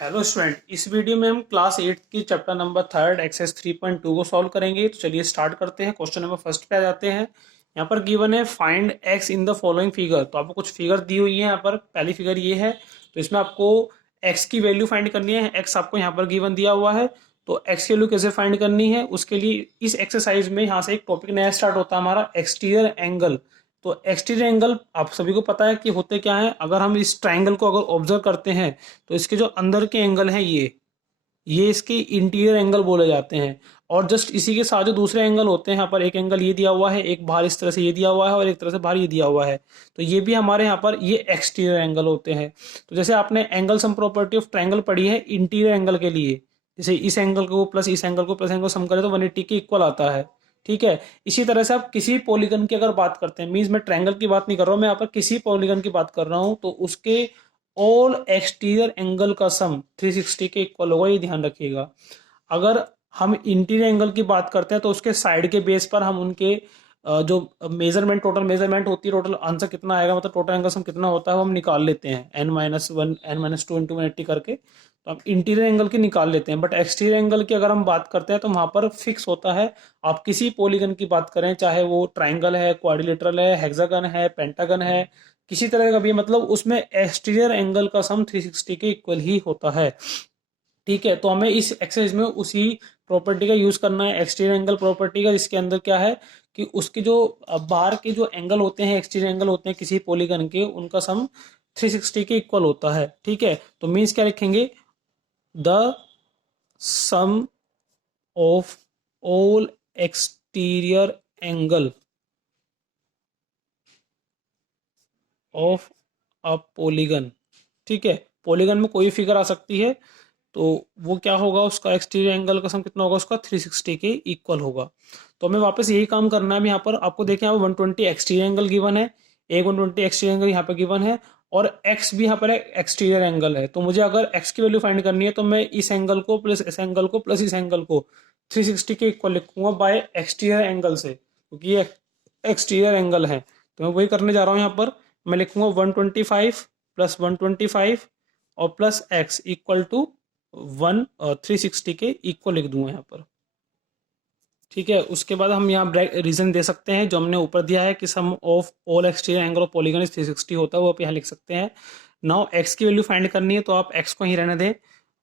Hello student, इस video में हम क्लास 8 की चैप्टर नंबर 3 एक्सरसाइज 3.2 को सॉल्व करेंगे। तो चलिए स्टार्ट करते हैं। क्वेश्चन नंबर फर्स्ट पे आ जाते हैं। यहाँ पर गिवन है find x in the following figure. तो आपको कुछ फिगर दी हुई है। यहाँ पर पहली फिगर ये है, तो इसमें आपको एक्स की वैल्यू फाइंड करनी है। एक्स आपको यहाँ पर गिवन दिया हुआ है, तो एक्स की वैल्यू कैसे फाइंड करनी है उसके लिए इस एक्सरसाइज में यहाँ से एक टॉपिक नया स्टार्ट होता है हमारा, एक्सटीरियर एंगल। तो एक्सटीरियर एंगल आप सभी को पता है कि होते क्या है। अगर हम इस ट्राइंगल को अगर ऑब्जर्व करते हैं तो इसके जो अंदर के एंगल हैं ये इसके इंटीरियर एंगल बोले जाते हैं। और जस्ट इसी के साथ जो दूसरे एंगल होते हैं, यहाँ पर एक एंगल ये दिया हुआ है, एक बाहर इस तरह से ये दिया हुआ है और एक तरह से बाहर ये दिया हुआ है, तो ये भी हमारे यहाँ पर ये एक्सटीरियर एंगल होते हैं। तो जैसे आपने angle sum property of triangle पढ़ी है इंटीरियर एंगल के लिए, जैसे इस एंगल को प्लस इस एंगल को प्लस एंगल सम करें तो 180 के इक्वल आता है। ठीक है, इसी तरह से आप किसी पॉलीगन की अगर बात करते हैं, मीन्स मैं ट्राइंगल की बात नहीं कर रहा हूँ, मैं यहाँ पर किसी पॉलीगन की बात कर रहा हूँ, तो उसके ऑल एक्सटीरियर एंगल का सम 360 के इक्वल होगा, ये ध्यान रखिएगा। अगर हम इंटीरियर एंगल की बात करते हैं तो उसके साइड के बेस पर हम उनके जो मेजरमेंट, टोटल मेजरमेंट होती है, टोटल आंसर कितना आएगा, मतलब टोटल एंगल सम कितना होता है, वो हम निकाल लेते हैं n-1 n-2 इंटू 180 करके। तो हम इंटीरियर एंगल की निकाल लेते हैं, बट एक्सटीरियर एंगल की अगर हम बात करते हैं तो वहां पर फिक्स होता है। आप किसी पॉलीगन की बात करें, चाहे वो ट्राइंगल है, क्वाड्रिलेटरल है, हेक्सागन है, पेंटागन है, किसी तरह का भी, मतलब उसमें एक्सटीरियर एंगल का सम 360 के इक्वल ही होता है। ठीक है, तो हमें इस एक्सरसाइज में उसी प्रॉपर्टी का यूज करना है, एक्सटीरियर एंगल प्रॉपर्टी का, जिसके अंदर क्या है कि उसके जो बाहर के जो एंगल होते हैं, एक्सटीरियर एंगल होते हैं किसी पॉलीगन के, उनका सम 360 के इक्वल होता है। ठीक है, तो मीन्स क्या लिखेंगे, the sum of all exterior angle of a polygon. ठीक है, पॉलीगन में कोई फिगर आ सकती है, तो वो क्या होगा, उसका एक्सटीरियर एंगल का सम कितना होगा, उसका 360 के इक्वल होगा। तो हमें वापस यही काम करना है। यहाँ पर आपको देखें, यहाँ पर 120 एक्सटीरियर एंगल गिवन है, एक 120 एक्सटीरियर एंगल यहाँ पर गिवन है, और एक्स भी यहाँ पर एक्सटीरियर एंगल है। तो मुझे अगर एक्स की वैल्यू फाइंड करनी है तो मैं इस एंगल को प्लस इस एंगल को प्लस इस एंगल को 360 के इक्वल लिखूंगा बाय एक्सटीरियर एंगल से, क्योंकि ये एक्सटीरियर एंगल है। तो मैं वही करने जा रहा हूँ। यहाँ पर मैं लिखूंगा 125 प्लस 125 और प्लस एक्स इक्वल टू 360 के इक्वल लिख दूंगा यहाँ पर। ठीक है, उसके बाद हम यहाँ रीजन दे सकते हैं जो हमने ऊपर दिया है कि sum of all exterior angle of polygon is 360 होता है, वो आप यहाँ लिख सकते हैं। नाउ एक्स की वैल्यू फाइंड करनी है, तो आप एक्स को ही रहने दें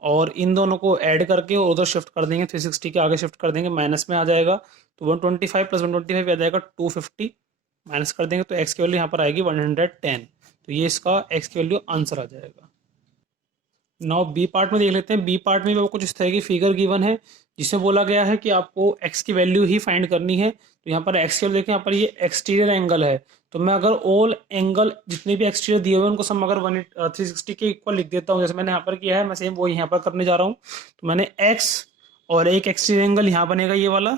और इन दोनों को ऐड करके और उधर शिफ्ट कर देंगे, 360 के आगे शिफ्ट कर देंगे, माइनस में आ जाएगा। तो 125 प्लस 125 आ जाएगा 250, माइनस कर देंगे तो एक्स की वैल्यू यहाँ पर आएगी 110। तो ये इसका एक्स की वैल्यू आंसर आ जाएगा। नाउ बी पार्ट में देख लेते हैं। बी पार्ट में भी कुछ इस तरह की फिगर गिवन है, जिसमें बोला गया है कि आपको एक्स की वैल्यू ही फाइंड करनी है। तो यहाँ पर एक्स की वैल्यू देखें, यहाँ पर ये एक्सटीरियर एंगल है, तो मैं अगर ऑल एंगल जितने भी एक्सटीरियर दिए हुए हैं उनको सम अगर 360 के इक्वल लिख देता हूँ, जैसे मैंने यहाँ पर किया है, मैं सेम वो यहाँ पर करने जा रहा हूँ। तो मैंने एक्स और एक एक्सटीरियर एंगल यहाँ बनेगा ये वाला,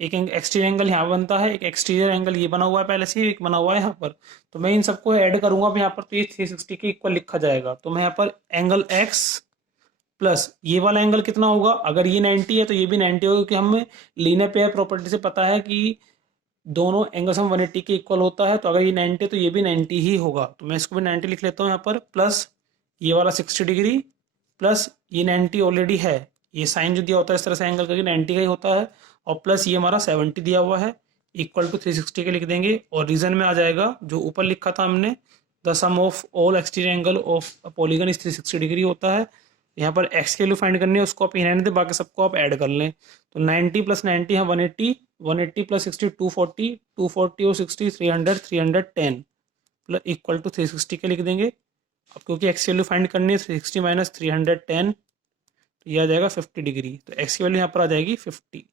एक एक्सटीरियर एंगल यहाँ बनता है, एक एक्सटीरियर एंगल ये बना हुआ है पहले से ही, एक बना हुआ है यहाँ पर। तो मैं इन सबको ऐड करूंगा अब यहाँ पर, तो ये 360 के इक्वल लिखा जाएगा। तो मैं यहाँ पर एंगल एक्स प्लस ये वाला एंगल कितना होगा, अगर ये 90 है तो ये भी 90 होगा, क्योंकि हमें लीनियर पेयर प्रॉपर्टी से पता है कि दोनों एंगल सम 180 के इक्वल होता है। तो अगर ये 90 है तो ये भी 90 ही होगा, तो मैं इसको भी 90 लिख लेता हूँ यहाँ पर, प्लस ये वाला 60 डिग्री प्लस ये 90 ऑलरेडी है, ये साइन जो दिया होता है इस तरह से एंगल करके 90 का ही होता है, और प्लस ये हमारा 70 दिया हुआ है, इक्वल टू 360 के लिख देंगे। और रीजन में आ जाएगा जो ऊपर लिखा था हमने, the sum of all exterior angle of polygon is 360 degree होता है। यहाँ पर एक्स की वैल्यू फाइंड करनी है, उसको आप रहने दें, बाकी सबको आप ऐड कर लें। तो 90 प्लस 90 है 180, 180 प्लस 60 240, 240 और 60 300, 310 प्लस इक्वल टू 360 के लिख देंगे। अब क्योंकि एक्स की वैल्यू फाइंड करनी है, 360 माइनस 310, तो ये आ जाएगा 50 डिग्री। तो एक्स की वैल्यू यहाँ पर आ जाएगी 50।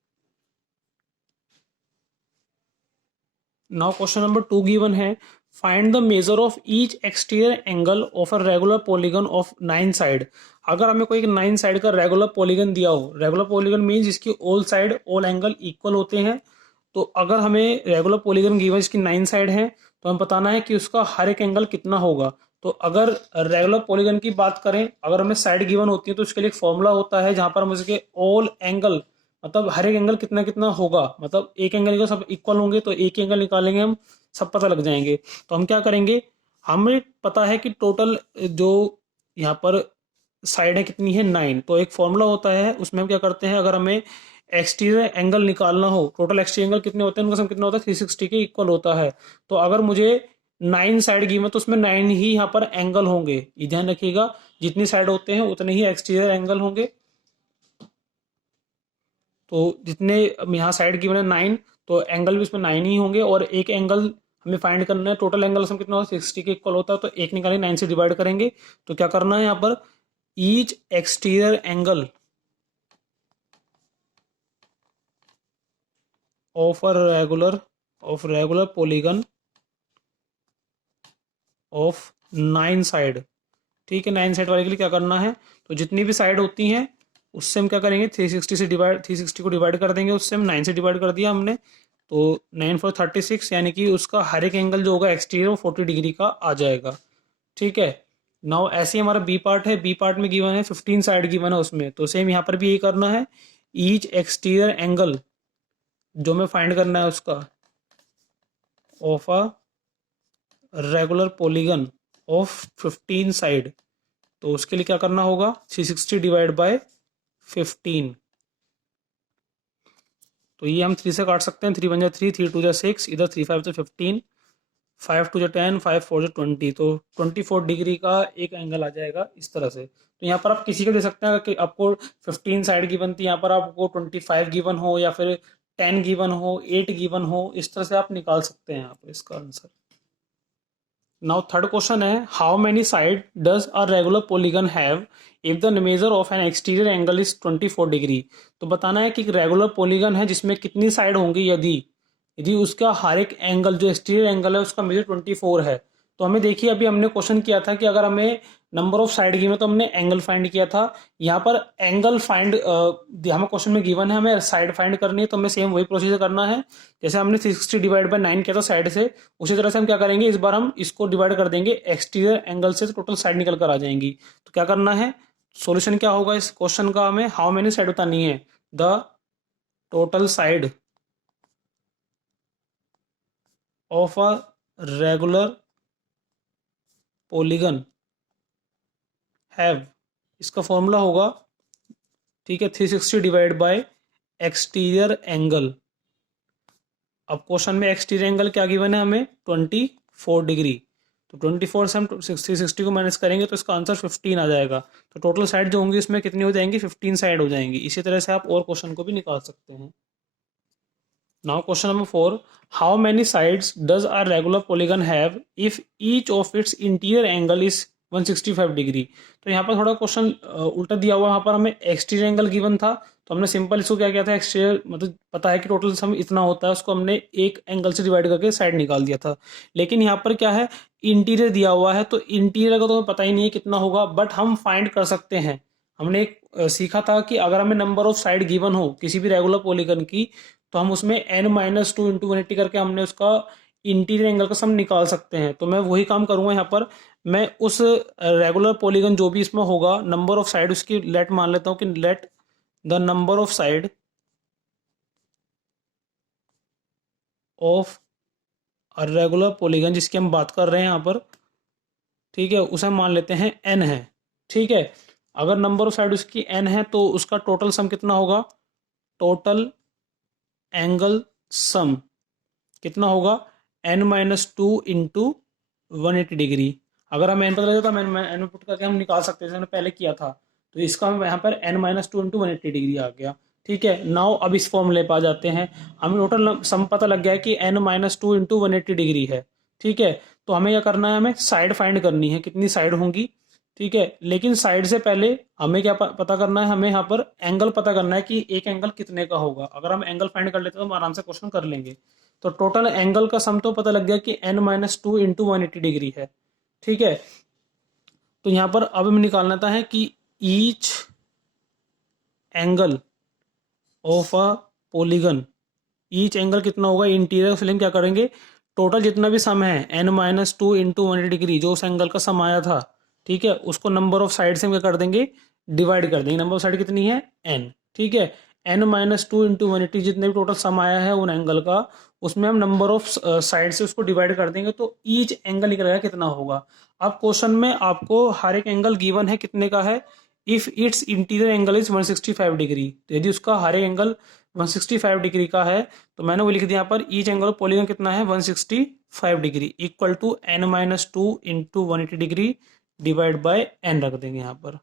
नाउ क्वेश्चन नंबर 2 गिवन है, find the major of each exterior angle of a regular polygon of 9 side. अगर हमें कोई 9 साइड का रेगुलर पॉलीगन दिया हो, रेगुलर पॉलीगन मीन जिसकी all side all angle equal होते हैं, तो अगर हमें रेगुलर पॉलीगन गिवन जिसकी 9 साइड है, तो हमें बताना है कि उसका हर एक एंगल कितना होगा। तो अगर रेगुलर पॉलीगन की बात करें, अगर हमें साइड गिवन होती है तो उसके लिए एक फॉर्मूला होता है जहां पर हम उसके ऑल एंगल, मतलब हर एक एंगल कितना कितना होगा, मतलब एक एंगल को सब इक्वल होंगे तो एक एंगल निकालेंगे हम, सब पता लग जाएंगे। तो हम क्या करेंगे, हमें पता है कि टोटल जो यहाँ पर साइड कितनी है 9। तो एक फॉर्मूला होता है, उसमें हम क्या करते हैं, अगर हमें एक्सटीरियर एंगल निकालना हो, टोटल एक्सटीरियर एंगल कितने होते हैं, उनका सम कितना होता है 360 के इक्वल होता है। तो अगर मुझे 9 साइड गिवन तो उसमें 9 ही यहाँ पर एंगल होंगे, ये ध्यान रखिएगा, जितनी साइड होते हैं उतने ही एक्सटीरियर एंगल होंगे। तो जितने यहाँ साइड गिवन है 9, तो एंगल भी उसमें 9 ही होंगे, और एक एंगल हमें फाइंड करना है, टोटल एंगल सम कितना होता है 60 के इक्वल होता है, तो एक निकालेंगे 9 से डिवाइड करेंगे। तो क्या करना है यहाँ पर, each exterior angle of a regular polygon of 9 side. ठीक है, 9 साइड वाले के लिए क्या करना है, तो जितनी भी साइड होती हैं उससे हम क्या करेंगे 360 को डिवाइड कर देंगे, उससे हम 9 से डिवाइड कर दिया हमने, तो 9 4 36, यानी कि उसका हर एक एंगल जो होगा एक्सटीरियर वो 40 डिग्री का आ जाएगा। ठीक है, नाउ ऐसे ही हमारा बी पार्ट है, बी पार्ट में गिवन है 15 साइड गिवन है उसमें, तो सेम यहाँ पर भी यही करना है। ईच एक्सटीरियर एंगल जो हमें फाइंड करना है उसका of a regular polygon of 15 side, तो उसके लिए क्या करना होगा 360 डिवाइड बाय 15। तो ये हम 3 से काट सकते हैं, 3 1 जा 3, 3 2 जा 6, इधर 3 5 जा 15, 5 2 जा 10, 5 4 जा 20, तो 24 डिग्री का एक एंगल आ जाएगा इस तरह से। तो यहाँ पर आप किसी को दे सकते हैं कि आपको 15 साइड गिवन थी, यहाँ पर आपको 25 गिवन हो या फिर 10 गिवन हो, 8 गिवन हो, इस तरह से आप निकाल सकते हैं यहाँ पर इसका आंसर। नाउ थर्ड क्वेश्चन है, how many side does a regular polygon have if the measure of N exterior angle is 24 degree. तो बताना है कि एक रेगुलर पॉलीगन है जिसमें कितनी साइड होंगी, यदि यदि उसका हर एक एंगल जो एक्सटीरियर एंगल है उसका मेजर 24 है। तो हमें देखिए, अभी हमने क्वेश्चन किया था कि अगर हमें नंबर ऑफ साइड गिवन तो हमने एंगल फाइंड किया था, यहाँ पर एंगल फाइंड हमें क्वेश्चन में गिवन है, हमें साइड फाइंड करनी है, तो हमें सेम वही प्रोसीजर करना है जैसे हमने 360 डिवाइड बाय 9 किया था साइड से, उसी तरह से हम क्या करेंगे, इस बार हम इसको डिवाइड कर देंगे एक्सटीरियर एंगल से, तो टोटल साइड निकल कर आ जाएंगी। तो क्या करना है, सॉल्यूशन क्या होगा इस क्वेश्चन का, हमें हाउ मेनी साइड बतानी है, the total side of a regular polygon have, इसका फॉर्मूला होगा, ठीक है, 360 डिवाइड बाय एक्सटीरियर एंगल। अब क्वेश्चन में एक्सटीरियर एंगल क्या गिवन है हमें 24 डिग्री, तो 24 से हम 360 को माइनस करेंगे तो इसका आंसर 15 आ जाएगा। तो टोटल साइड जो होंगी इसमें कितनी हो जाएंगी 15 साइड हो जाएंगी। इसी तरह से आप और क्वेश्चन को भी निकाल सकते हैं। Now question number 4, how many sides does a regular polygon have if each of its interior angle is 165 degree. तो यहाँ पर थोड़ा क्वेश्चन उल्टा दिया हुआ, यहाँ पर हमें एक्सटीरियर एंगल गिवन था, तो हमने सिंपल इसको क्या किया था, एक्सटीरियर मतलब पता है कि टोटल सम इतना होता है, उसको हमने एक एंगल से डिवाइड करके साइड निकाल दिया था। लेकिन यहाँ पर क्या है, इंटीरियर दिया हुआ है, तो इंटीरियर का तो हमें पता ही नहीं है कितना होगा, बट हम फाइंड कर सकते हैं। हमने एक सीखा था कि अगर हमें नंबर ऑफ साइड गिवन हो किसी भी रेगुलर पॉलीगन की, तो हम उसमें n-2 इंटू 180 करके हमने उसका इंटीरियर एंगल का सम निकाल सकते हैं। तो मैं वही काम करूंगा यहाँ पर, मैं उस रेगुलर पॉलीगन जो भी इसमें होगा, नंबर ऑफ साइड उसकी लेट मान लेता हूँ कि let the number of side of a regular polygon जिसकी हम बात कर रहे हैं यहाँ पर, ठीक है, उसे हम मान लेते हैं n है। ठीक है, अगर नंबर ऑफ साइड उसकी n है तो उसका टोटल सम कितना होगा, टोटल एंगल सम कितना होगा n-2 इंटू 180 डिग्री। अगर हम n पता लगे तो हम n पुट करके हम निकाल सकते हैं, जैसे हमने पहले किया था। तो इसका हम यहाँ पर n-2 इंटू 180 डिग्री आ गया। ठीक है, नाउ अब इस फॉर्मूले पे आ जाते हैं। हमें टोटल सम पता लग गया है कि n-2 इंटू 180 डिग्री है। ठीक है, तो हमें क्या करना है, हमें साइड फाइंड करनी है, कितनी साइड होंगी। ठीक है, लेकिन साइड से पहले हमें क्या पता करना है, हमें यहाँ पर एंगल पता करना है कि एक एंगल कितने का होगा। अगर हम एंगल फाइंड कर लेते हैं तो हम आराम से क्वेश्चन कर लेंगे। तो टोटल एंगल का सम तो पता लग गया कि n-2 इंटू 180 डिग्री है। ठीक है, तो यहाँ पर अब हमें निकालना था है कि each angle of a polygon, each angle कितना होगा इंटीरियर, इसलिए हम क्या करेंगे, टोटल जितना भी सम है n-2 इंटू 180 डिग्री जो उस एंगल का सम आया था, ठीक है, उसको नंबर ऑफ साइड से हम क्या कर देंगे, डिवाइड कर देंगे। नंबर ऑफ साइड कितनी है n। ठीक है, n-2 इंटू 180 जितने भी टोटल सम आया है उन एंगल का, उसमें हम नंबर ऑफ साइड से उसको डिवाइड कर देंगे, तो ईच एंगल निकलेगा कितना होगा। अब क्वेश्चन में आपको हर एक एंगल गिवन है कितने का है, if it's interior angle is 165 degree, तो यदि उसका हर एक एंगल 165 डिग्री का है, तो मैंने वो लिख दिया यहाँ पर ईच एंगल ऑफ पॉलीगन कितना है 165 degree, equal to n-2 into 180 degree divide by n रख देंगे यहाँ पर।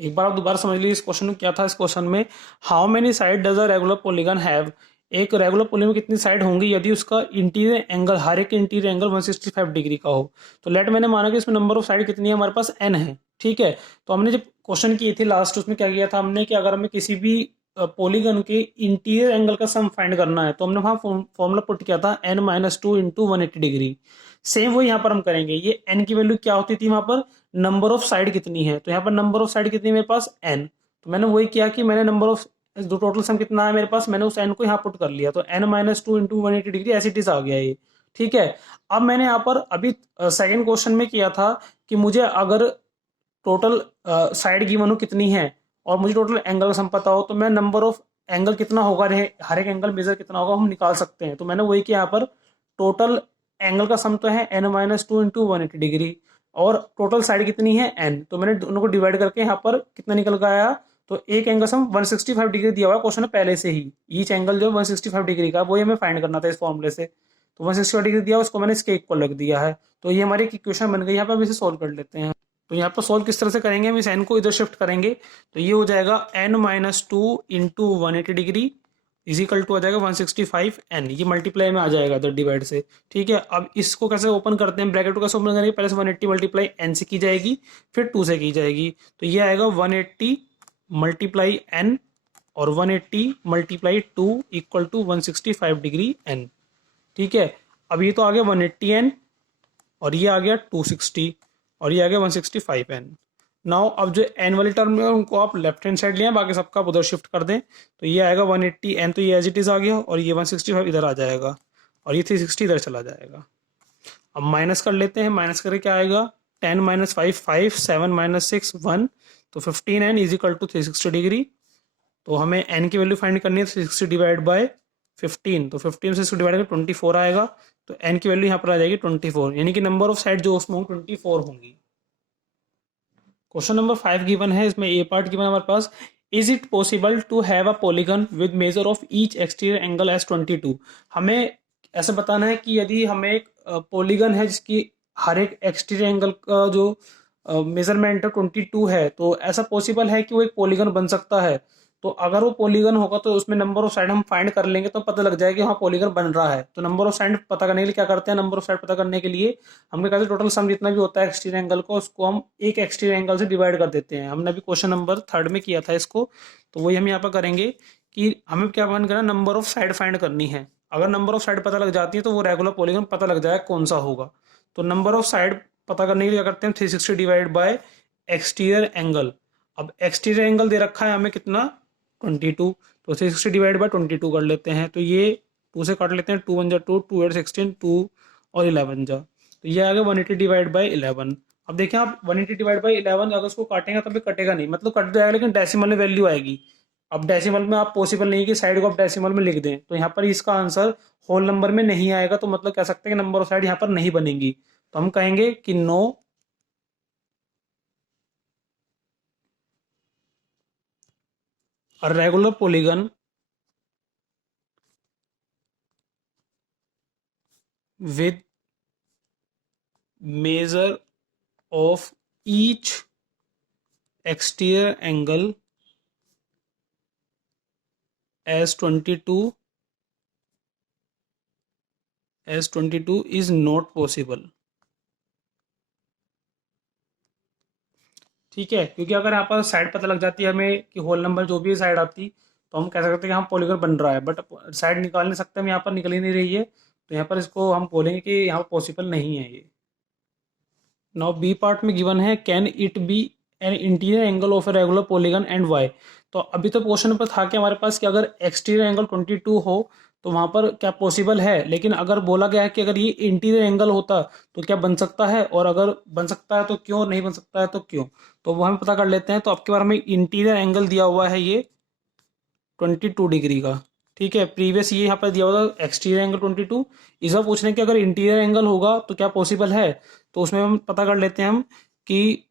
एक बार आप दोबारा समझ लीजिए इस क्वेश्चन में क्या था। इस क्वेश्चन में how many side does a regular polygon have, एक रेगुलर पॉलीगन में कितनी साइड होंगी यदि उसका इंटीरियर एंगल, हर एक इंटीरियर एंगल 165 डिग्री का हो। तो लेट मैंने माना कि इसमें नंबर ऑफ साइड कितनी है, हमारे पास n है, ठीक है। तो हमने जब क्वेश्चन किए थे लास्ट, उसमें क्या किया था हमने कि अगर हमें किसी भी पॉलीगन के इंटीरियर एंगल का सम फाइंड करना है, तो हमने वहां फॉर्मूला पुट किया था n-2 इंटू 180 डिग्री। सेम वो यहाँ पर हम करेंगे। ये n की वैल्यू क्या होती थी वहां पर, नंबर ऑफ साइड कितनी है, तो यहाँ पर नंबर ऑफ साइड कितनी है मेरे पास n। तो मैंने वही किया कि मैंने नंबर ऑफ जो टोटल सम कितना है मेरे पास, मैंने उस n को यहाँ पुट कर लिया, तो n-2 into 180 degree as it is आ गया ये, ठीक है। अब मैंने यहाँ पर अभी सेकंड क्वेश्चन में किया था कि मुझे अगर टोटल साइड गिवन हो कितनी है और मुझे टोटल एंगल का सम पता हो, तो मैं नंबर ऑफ एंगल कितना होगा, हर एक एंगल मेजर कितना होगा हम निकाल सकते हैं। तो मैंने वही किया यहाँ पर, टोटल एंगल का सम तो है n-2 इंटू 180 डिग्री और टोटल साइड कितनी है n, तो मैंने दोनों को डिवाइड करके यहाँ पर कितना निकल के आया, तो एक एंगल सम 165 डिग्री दिया हुआ है क्वेश्चन में पहले से ही, ईच एंगल जो 165 डिग्री का वही हमें फाइंड करना था इस फॉर्मूले से। तो 165 डिग्री दिया उसको मैंने इसके इक्वल रख दिया है, तो ये हमारी इक्वेशन बन गई। यहाँ पर हम इसे सोल्व कर लेते हैं। तो यहाँ पर सोल्व किस तरह से करेंगे, हम इस n को इधर शिफ्ट करेंगे, तो ये हो जाएगा n-2 into 180 degree is equal to आ जाएगा 165n, ये मल्टीप्लाई में आ जाएगा इधर डिवाइड से, ठीक है। अब इसको कैसे ओपन करते हैं, ब्रैकेट को कैसे ओपन करेंगे, पहले से 180 मल्टीप्लाई n से की जाएगी, फिर 2 से की जाएगी, तो ये आएगा 180 मल्टीप्लाई n और 180 multiply 2 equal to 165 degree n, ठीक है। अब ये तो आ गया 180n और ये आ गया 260 और ये आ गया 165n। नाउ अब जो n वाली टर्म है उनको आप लेफ्ट हैंड साइड लें, बाकी सबका आप उधर शिफ्ट कर दें, तो ये आएगा 180n, तो ये एज इट इज आ गया और ये 165 इधर आ जाएगा और ये 360 इधर चला जाएगा। अब माइनस कर लेते हैं, माइनस करके क्या आएगा, 10 माइनस 5 5, 7 माइनस 6 1, तो 15n is equal to 360 degree. तो हमें n की वैल्यू फाइंड करनी है, 360 डिवाइड बाय 15, तो 15 से इसको डिवाइड करके 24 आएगा, तो n की वैल्यू यहाँ पर आ जाएगी 24, यानी कि नंबर ऑफ साइड जो उसमें 24 होंगी। क्वेश्चन नंबर 5 गिवन है, इसमें ए पार्ट गिवन हमारे पास, is it possible to have a polygon with measure of each exterior angle as 22। हमें ऐसे बताना है कि यदि हमें एक पॉलीगन है जिसकी हर एक एक्सटीरियर एंगल का जो मेजरमेंट है 22 है, तो ऐसा पॉसिबल है कि वो एक पॉलीगन बन सकता है। तो अगर वो पॉलीगन होगा तो उसमें नंबर ऑफ साइड हम फाइंड कर लेंगे, तो पता लग जाएगा कि हाँ पॉलीगन बन रहा है। तो नंबर ऑफ साइड पता करने के लिए क्या करते हैं, नंबर ऑफ साइड पता करने के लिए हम क्या करते हैं, टोटल सम जितना भी होता है एक्सटीरियर एंगल को, उसको हम एक एक्सटीरियर एंगल से डिवाइड कर देते हैं। हमने अभी क्वेश्चन नंबर 3 में किया था इसको, तो वही हम यहाँ पर करेंगे कि हमें क्या फाइंड करना, नंबर ऑफ साइड फाइंड करनी है। अगर नंबर ऑफ साइड पता लग जाती है तो वो रेगुलर पॉलीगन पता लग जाएगा कौन सा होगा। तो नंबर ऑफ साइड पता करने के लिए क्या करते हैं, 360 डिवाइड बाय एक्सटीरियर एंगल। अब एक्सटीरियर एंगल दे रखा है हमें कितना, 22, तो 360 डिवाइड बाय 22 कर लेते हैं, तो ये 2 से काट लेते हैं, 2 1 जा 2, 2 8 16, 2 और 11 जा, तो ये आ गया 180 डिवाइड बाई 11। अब देखें आप 180 डिवाइड बाई 11 अगर उसको काटेंगे तब भी कटेगा नहीं, मतलब कट जाएगा लेकिन डेसिमल में वैल्यू आएगी। अब डेसिमल में आप पॉसिबल नहीं है कि साइड को आप डेसिमल में लिख दें, तो यहाँ पर इसका आंसर होल नंबर में नहीं आएगा, तो मतलब कह सकते हैं कि नंबर ऑफ साइड यहाँ पर नहीं बनेगी। तो हम कहेंगे कि no a regular polygon with measure of each exterior angle as 22 is not possible। ठीक है, क्योंकि अगर यहाँ पर साइड पता लग जाती है हमें कि होल नंबर जो भी साइड आती, तो हम कह सकते हैं कि हम पॉलीगन बन रहा है, बट साइड निकाल नहीं सकते हम, यहाँ पर निकल ही नहीं रही है, तो यहाँ पर इसको हम बोलेंगे कि यहाँ पर पॉसिबल नहीं है ये। नाउ बी पार्ट में गिवन है, can it be an interior angle of a regular polygon and why. तो अभी तो क्वेश्चन पर था कि हमारे पास कि अगर एक्सटीरियर एंगल 22 हो तो वहां पर क्या पॉसिबल है, लेकिन अगर बोला गया है कि अगर ये इंटीरियर एंगल होता तो क्या बन सकता है, और अगर बन सकता है तो क्यों, नहीं बन सकता है तो क्यों, तो वो हम पता कर लेते हैं। तो आपके बारे में इंटीरियर एंगल दिया हुआ है ये 22 डिग्री का, ठीक है। प्रीवियस ये यहाँ पर दिया हुआ था एक्सटीरियर एंगल 22, इस बार पूछ रहे हैं कि अगर इंटीरियर एंगल होगा तो क्या पॉसिबल है, तो उसमें हम पता कर लेते हैं हम कि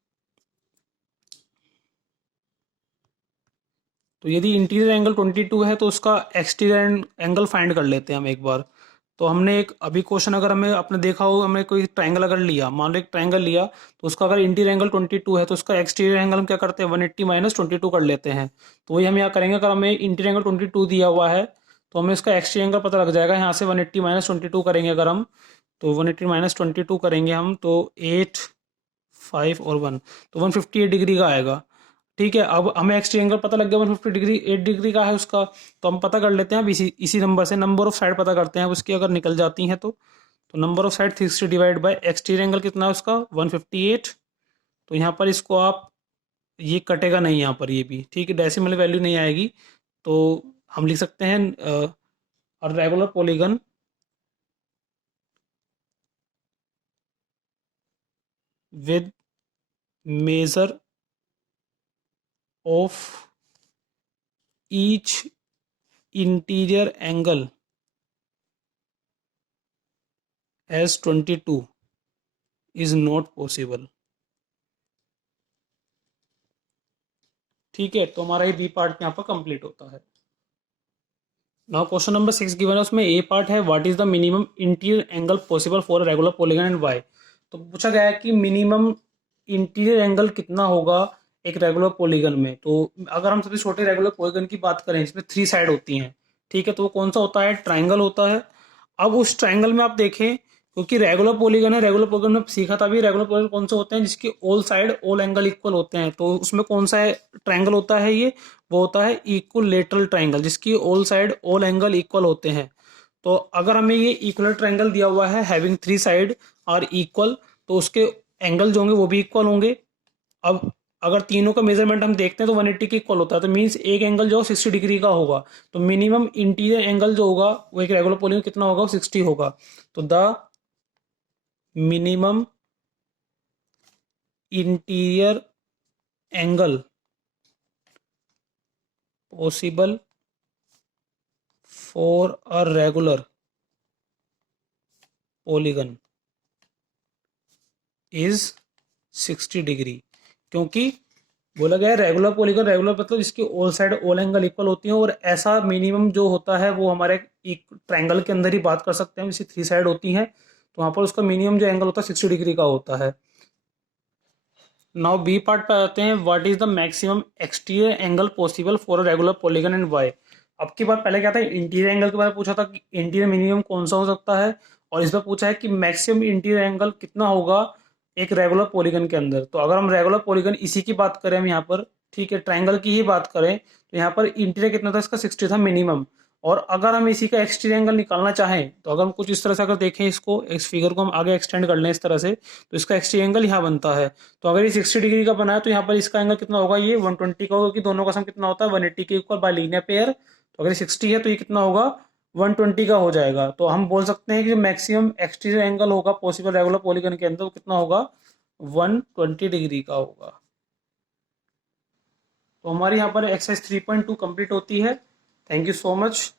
तो यदि इंटीरियर एंगल 22 है तो उसका एक्सटीरियर एंगल फाइंड कर लेते हैं हम एक बार। तो हमने एक अभी क्वेश्चन अगर हमें आपने देखा हो, हमने कोई ट्रायंगल अगर लिया, मान लो एक ट्रायंगल लिया, तो उसका अगर इंटीरियर एंगल 22 है तो उसका एक्सटीरियर एंगल हम क्या करते हैं 180 माइनस 22 कर लेते हैं। तो वही हम यहाँ करेंगे, अगर हमें इंटीरियर एंगल 22 दिया हुआ है तो हमें इसका एक्सटीरियर एंगल पता लग जाएगा। यहाँ से 180 माइनस 22 करेंगे अगर हम, तो 180 माइनस 22 करेंगे हम तो 8, 5 और 1, तो 158 डिग्री का आएगा। ठीक है, अब हमें एक्सट्री एंगल पता लग गया 150 डिग्री 8 डिग्री का है उसका, तो हम पता कर लेते हैं अब इसी इसी नंबर से नंबर ऑफ साइड पता करते हैं उसकी, अगर निकल जाती हैं तो number of side 360 divide by exterior angle कितना है उसका 158। तो यहाँ पर इसको आप, ये कटेगा नहीं यहाँ पर, ये भी ठीक है, डेसिमल वैल्यू नहीं आएगी। तो हम लिख सकते हैं regular polygon with measure of each interior angle as 22 is not possible। ठीक है, तो हमारा ये बी पार्ट यहाँ पर कंप्लीट होता है। नाउ क्वेश्चन नंबर 6 गिवन है, उसमें ए पार्ट है what is the minimum interior angle possible for a regular polygon and why. तो पूछा गया है कि मिनिमम इंटीरियर एंगल कितना होगा एक रेगुलर पॉलीगन में। तो अगर हम सबसे छोटे रेगुलर पॉलीगन की बात करें जिसमें 3 साइड होती हैं, ठीक है, तो वो कौन सा होता है, ट्राइंगल होता है। अब उस ट्राइंगल में आप देखें, क्योंकि रेगुलर पॉलीगन है, रेगुलर पॉलीगन में सीखा था भी, रेगुलर पॉलीगन कौन से होते हैं जिसके all side all angle equal होते हैं। तो उसमें कौन सा ट्राइंगल होता है, ये वो होता है इक्विलेटरल ट्राइंगल जिसकी all side all angle equal होते हैं। तो अगर हमें ये इक्वल ट्राइंगल दिया हुआ है हैविंग 3 साइड और इक्वल, तो उसके एंगल जो होंगे वो भी इक्वल होंगे। अब अगर तीनों का मेजरमेंट हम देखते हैं तो 180 के इक्वल होता है, तो मीन्स एक एंगल जो 60 डिग्री का होगा। तो मिनिमम इंटीरियर एंगल जो होगा वो एक रेगुलर पॉलीगन कितना होगा, वो 60 होगा। तो the minimum interior angle possible for a regular polygon is 60 degree. क्योंकि बोला गया है रेगुलर पॉलीगन, रेगुलर मतलब जिसकी all side all angle equal होती हैं, और ऐसा मिनिमम जो होता है वो हमारे एक ट्रायंगल के अंदर ही बात कर सकते हैं, जैसे 3 साइड होती हैं तो वहां पर उसका मिनिमम जो एंगल होता है 60 डिग्री का होता है। नाउ बी पार्ट पे आते हैं, what is the maximum exterior angle possible for a regular polygon and why. अब की बात पहले क्या था, इंटीरियर एंगल के बारे में पूछा था कि इंटीरियर मिनिमम कौन सा हो सकता है, और इस पर पूछा है कि मैक्सिमम इंटीरियर एंगल कितना होगा एक रेगुलर पॉलीगन के अंदर। तो अगर हम रेगुलर पॉलीगन इसी की बात करें हम यहाँ पर, ठीक है, ट्राइंगल की ही बात करें, तो यहाँ पर इंटीरियर कितना था, इसका 60 था मिनिमम। और अगर हम इसी का एक्सटीरियर एंगल निकालना चाहें तो अगर हम कुछ इस तरह से अगर देखें, इसको इस फिगर को हम आगे एक्सटेंड कर लें इस तरह से, तो इसका एक्सटीरियर एंगल यहाँ बनता है। तो अगर ये 60 डिग्री का बना है तो यहाँ पर इसका एंगल कितना होगा, ये 120 का होगा, क्योंकि दोनों का सम कितना होता है 180 के इक्वल बाय लीनियर पेयर। तो अगर 60 है तो ये कितना होगा 120 का हो जाएगा। तो हम बोल सकते हैं कि जो मैक्सिमम एक्सटीरियर एंगल होगा पॉसिबल रेगुलर पॉलीगन के अंदर वो कितना होगा 120 डिग्री का होगा। तो हमारी यहाँ पर एक्सरसाइज 3.2 कंप्लीट होती है। Thank you so much.